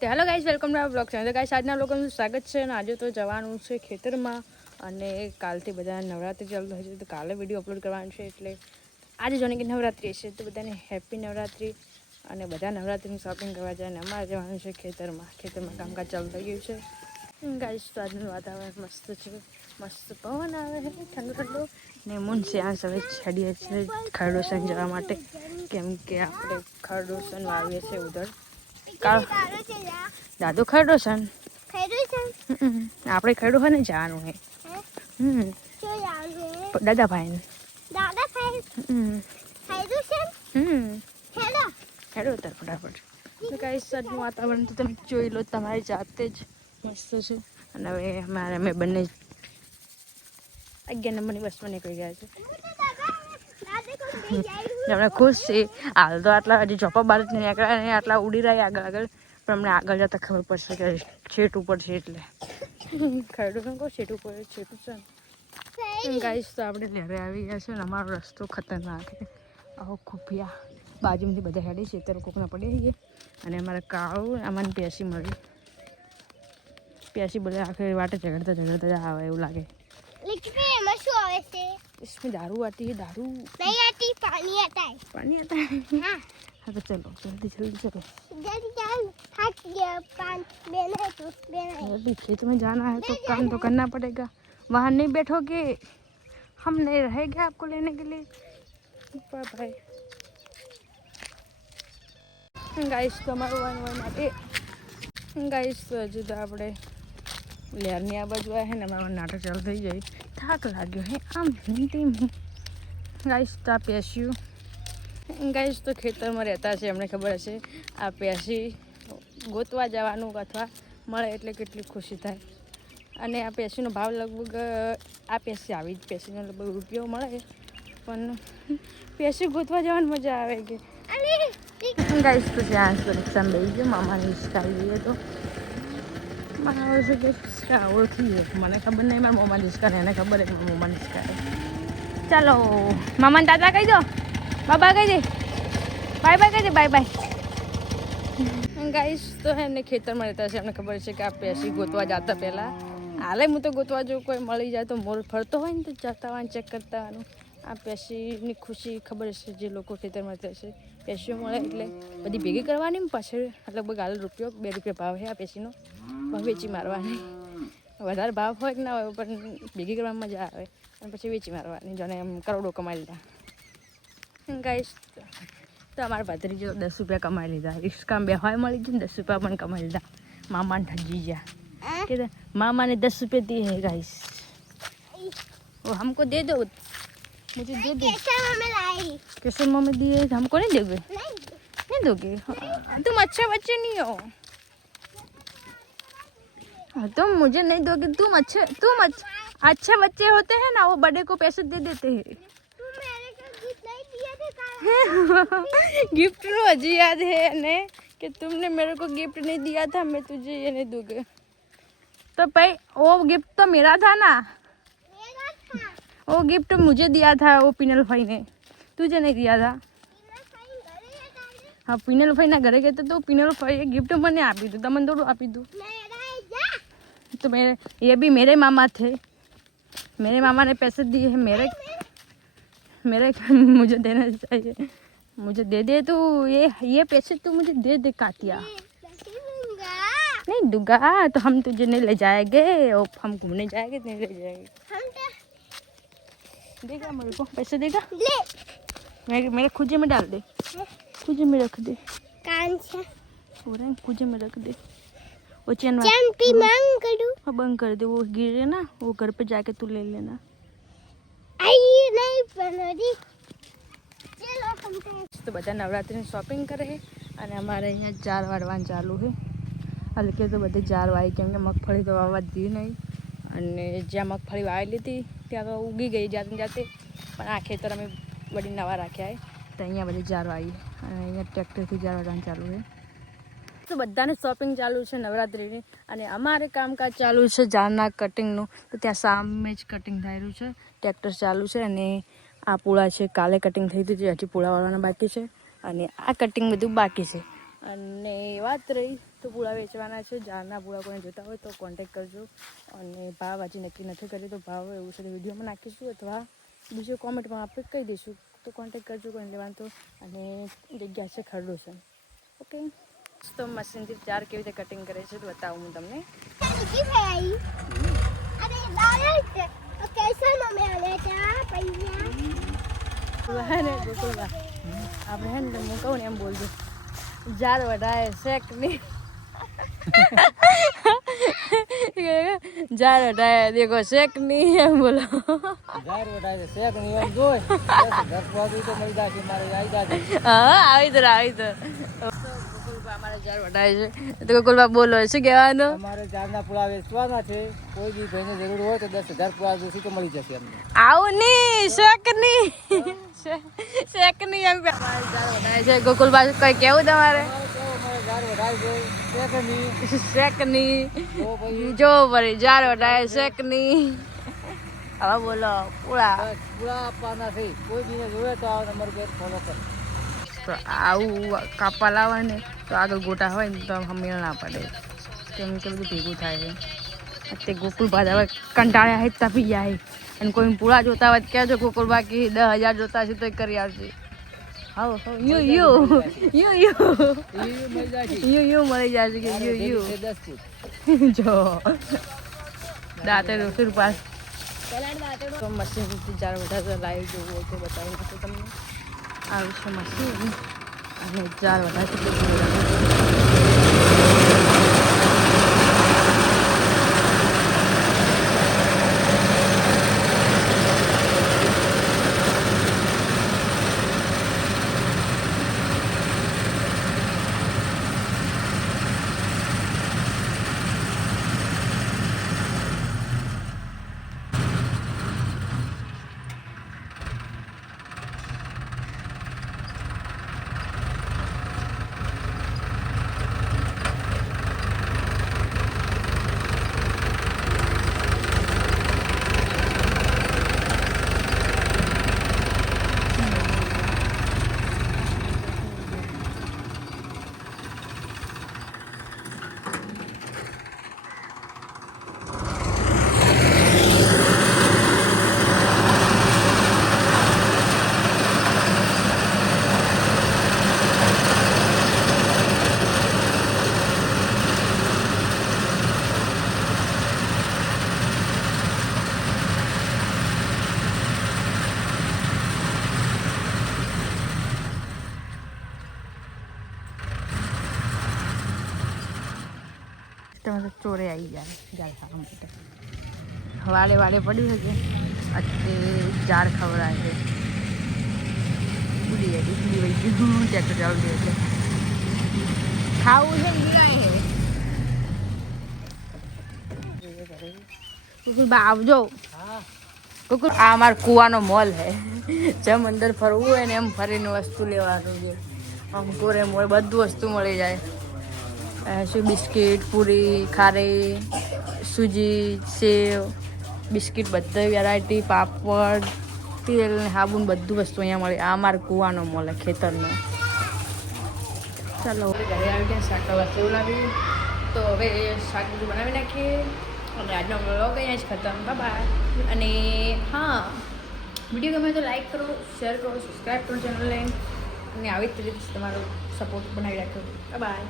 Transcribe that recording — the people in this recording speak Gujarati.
તો hello guys, welcome to our blog channel. તો ગાઈસ, આજના લોકોનું સ્વાગત છે અને આજે તો જવાનું છે ખેતરમાં અને કાલથી બધા નવરાત્રી ચાલુ થશે તો કાલે વિડીયો અપલોડ કરવાનું છે. એટલે આજે જોને કે નવરાત્રી છે તો બધાને હેપી નવરાત્રી અને બધા નવરાત્રીની શોપિંગ કરવા જાય અને અમારે જવાનું છે ખેતરમાં કામકાજ ચાલુ થઈ ગયું છે. ગાઈસ, તો આજનું વાતાવરણ મસ્ત છે, મસ્ત પવન આવે છે, ઠંડુ ઠંડુ ને મૂન શ્યાસ હવે છડીએ છે ખરડોસન જવા માટે, કેમ કે આપણે ખરડોસન વાવીએ છીએ ઉધર દાદુ ખરડોસન આપણે ખરડો હોય ને જવાનું હે દાદા ભાઈ હેડો તાર ફટાફટ. તો ગાઈસ, આજનું વાતાવરણ તો તમે જોઈ લો તમારી જાતે જ મસ્ત છે. અને હવે અમે બંને 11 નંબરની બસમાં નીકળી ગયા છે. હમણાં ખુશ છે હાલ તો આટલા હજી ચોપા બાર નીકળ્યા નહીં, આટલા ઉડી રહ્યા આગળ પણ અમને આગળ જતા ખબર પડશે કે છેટ ઉપર છે એટલે ખરડું કહો છેટ ઉપર છેટું છે. ગાઈસ, તો આપણે લહેરે આવી ગયા છે ને અમારો રસ્તો ખતરનાક છે. આવો ખુફિયા બાજુમાંથી બધા હેડી છે અત્યારે કોકના પડી ગઈ અને અમારે કાળું અમારી પેસી મળી. પેસી બધા આખી વાટે ઝઘડતા આવે એવું લાગે. इसमें दारू आती है, दारू नहीं आती, पानी आता है. पानी आता है? हाँ. हाँ तो चलो जल्दी चलो. जल्दी चल, थक गया. बेना है तो बेना है. अभी खेत में जाना है तो काम तो करना पड़ेगा. वहाँ नहीं बैठोगे हम नहीं रहेंगे आपको लेने के लिए. Bye bye. गाइस, तो हमारो वन आते गाइस, तो हजू तो આપણે લેરની આ બાજુ આવે ને અમારો નાટક ચાલુ થઈ જાય. થાક લાગ્યો હે આમ હિન્દી ગાઈસ. તો આ પેસ્યું ગાઈસ તો ખેતરમાં રહેતા છે, અમને ખબર હશે. આ પેસી ગોતવા જવાનું અથવા મળે એટલે કેટલી ખુશી થાય. અને આ પેસીનો ભાવ લગભગ આ પેસી આવી જ પેસીનો લગભગ રૂપિયો મળે, પણ પેસી ગોતવા જવાની મજા આવે કે ગાઈસ. તો ત્યાં પરીક્ષામાં બેસી ગયો મામાની હિસ્કાઈ જઈએ તો મારા છે કે હિસ્કા ઓળખીએ. મને ખબર નહીં મારા મોમાની હિસ્કા એને ખબર છે મારા મોમાની હિસ્કા. ચાલો મામાને દાદા કહી દો, બાબા કહી દે, બાય બાય કહી દે, બાય બાય. ગાઈસ, તો એને ખેતરમાં રહેતા છે, અમને ખબર છે કે આ પેસી ગોતવા જતા પહેલાં હાલે હું તો ગોતવા જો કોઈ મળી જાય તો મોર ફરતો હોય ને તો જતા હોય ચેક કરતા હોવાનું. આ પેસીની ખુશી ખબર છે જે લોકો ખેતરમાં રહેતા છે. પેસીઓ મળે એટલે બધી ભેગી કરવાની પાછળ લગભગ હાલ રૂપિયો 2 રૂપિયા ભાવ છે આ પેસીનો. વેચી મારવાની, વધારે ભાવ હોય કે ના હોય પણ ભેગી કરવામાં મજા આવે અને પછી વેચી મારવાની. જાણે એમ કરોડો કમાઈ લીધા. ગાઈસ, તો અમારા ભત્રીજો 10 રૂપિયા કમાઈ લીધા. રિસ્કામાં બે હોય મળી ગયું ને 10 રૂપિયા પણ કમાઈ લીધા. મામાને ઠજી ગયા કે मामा ने 10 रुपये दिए हैं गाइस, वो हमको दे दो, मुझे दे दो. कैसे मम्मी दिए हमको नहीं दोगे? नहीं दोगे? तुम अच्छे बच्चे नहीं हो. तुम मुझे नहीं दोगे. तुम अच्छे बच्चे होते हैं ना, वो बड़े को पैसे दे देते हैं. गिफ्ट नो हजी याद है ने कि तुमने मेरे को गिफ्ट नहीं दिया था, मैं तुझे ये नहीं दूंगा. तो भाई वो गिफ्ट तो मेरा था ना, वो गिफ्ट मुझे दिया था वो पिनल भाई ने, तुझे नहीं दिया था. हाँ, पिनल भाई ना घरे गए तो पिनल भाई गिफ्ट मैंने आपी दू, तमन थोड़ा आपी दू. तो ये भी मेरे मामा थे, मेरे मामा ने पैसे दिए हैं मेरे मुझे देना चाहिए. मुझे दे दे तू ये पैसे तू मुझे दे दे कातिया. नहीं दूंगा तो हम तुझे नहीं ले जाएंगे, और हम घूमने जाएंगे नहीं ले जाएंगे. देगा मेरे को पैसे देगा? मेरे खुजे में डाल दे, खुजे में रख दे. कान से खुजे में रख दे. वो चैन पे बंद कर दो. हाँ, बंद कर दे. वो गिरे ना, वो घर पे जाके तू ले लेना. आई नहीं बनोगी. तो બધા નવરાત્રીની શોપિંગ કરે છે અને અમારે અહીંયા જાર વાળવાનું ચાલુ છે. હલકે તો બધી જાર વાવી, કેમ કે મગફળી તો વાવવા દી નહીં અને જ્યાં મગફળી વાવેલી હતી ત્યાં તો ઉગી ગઈ જાતે, પણ આ ખેતર અમે વળી નવા રાખ્યા તો અહીંયા બધી જાર વાવી અને અહીંયા ટ્રેક્ટરથી જાર વાળવાનું ચાલુ છે. તો બધાને શોપિંગ ચાલુ છે નવરાત્રીની અને અમારે કામકાજ ચાલુ છે જારના કટિંગનું. તો ત્યાં સામે જ કટિંગ થઈ રહ્યું છે, ટ્રેક્ટર ચાલુ છે અને આ પૂળા છે કાલે કટિંગ થઈ હતી, હજી પૂળા વાળવાના બાકી છે અને આ કટિંગ બધું બાકી છે. અને વાત રહી તો પૂળા વેચવાના છે. જારના પૂળા કોઈને જોતા હોય તો કોન્ટેક કરજો. અને ભાવ હજી નક્કી નથી કરી તો ભાવ એવું છે વિડીયોમાં નાખીશું અથવા બીજું કોમેન્ટમાં આપણે કહી દઈશું. તો કોન્ટેક કરજો કોઈને લેવાનું તો. અને જગ્યા છે ખરડોસન. ઓકે, તો મશીનથી ચાર કેવી રીતે કટિંગ કરે છે તો બતાવું હું તમને. આપણે હે ને હું કહું ને એમ બોલજો, જાર વઢાય શેક નહીં. જાર વઢાય દેખો શેક નહીં એમ બોલો. જાર વઢાય શેક નહીં એમ જોઈ તો મળી જશે મારે આવી જશે. હા આવી તો અમારે જાર વઢાય છે તો ગોકુલબા બોલો શું કહેવાનું? અમારે જારના પુળા વેચવાના છે. કોઈ બી ભાઈને જરૂર હોય તો 10,000 પુળા જોશે તો મળી જશે અમને. આવું નહીં શેક નહીં શેક નહીં એમ અમારે જાર વઢાય છે. ગોકુલબા કઈ કેવું તમારે? શેક નહીં જો ભરી જાર વઢાય શેક નહીં. હવે બોલો પુળા આપવાના છે. કોઈ બીને જોવે તો આ નંબર પર ફોલો કરો. તો આવું કાપવા લાવવા ને તો આગળ ગોટા હોય ને તો હમેળ ના પડે, કેમ કે બધું ભેગું થાય છે. તે ગોકુલબા હવે કંટાળ્યા હોય તપી જાય. અને કોઈ પૂળા જોતા હોય કહેજો ગોકુલબા કે 10,000 જોતા હશે તો કરી આવશે. હા યુ મળી જશે કે યુ જો દાંતે રોસી પાસ તો મશીનથી જાર વધારે લાઈવ જોવું હોય તો બતાવી નાખું તમને. આવું છે મશીન અને જાર વધારે ચોરે આવી જાય જાર ખાવા માટે. વાડે વાડે પડ્યું છે કે જાર ખવડાય છે. ઉડી ગઈ ગયું ટ્રેક્ટર ચાલુ છે એટલે ખાવું છે ગીરાય છે. કુકુલબા આવજો. કુકુલ આ અમારો કુવાનો મોલ છે. જેમ અંદર ફરવું હોય ને એમ ફરીને વસ્તુ લેવાનું છે. આમ કોરે મોલ બધું વસ્તુ મળી જાય. શું બિસ્કિટ, પૂરી, ખારી, સૂજી, સેવ, બિસ્કિટ બધી વેરાયટી, પાપડ, તેલ ને સાબુન બધું વસ્તુ અહીંયા મળે. આ અમારો કુવાનો મોલ ખેતરનો. ચાલો ઘરે આવી ગયા. શાક વાસેવું લાવ્યું તો હવે શાક બધું બનાવી નાખીએ. અને આજનો વ્લોગ અહીંયા જ ખતમ. બાય. અને હા, વિડીયો ગમે તો લાઈક કરો, શેર કરો, સબસ્ક્રાઈબ કરો ચેનલને. અને આવી જ રીતે તમારો સપોર્ટ બનાવી રાખ્યો. બાય.